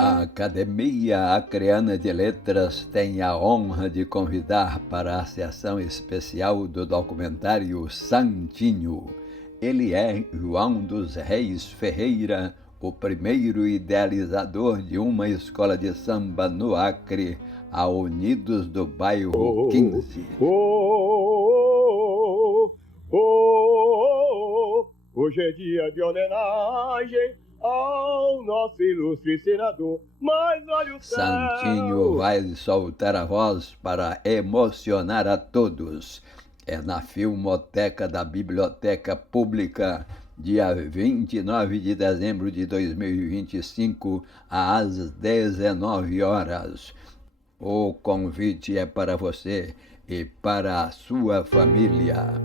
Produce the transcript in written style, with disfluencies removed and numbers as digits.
A Academia Acreana de Letras tem a honra de convidar para a sessão especial do documentário Santinho. Ele é João dos Reis Ferreira, o primeiro idealizador de uma escola de samba no Acre, a Unidos do Bairro 15. Hoje é dia de homenagem ao nosso ilustre senador, mas olha o céu. Santinho vai soltar a voz para emocionar a todos. É na Filmoteca da Biblioteca Pública, dia 29 de dezembro de 2025, às 19 horas. O convite é para você e para a sua família.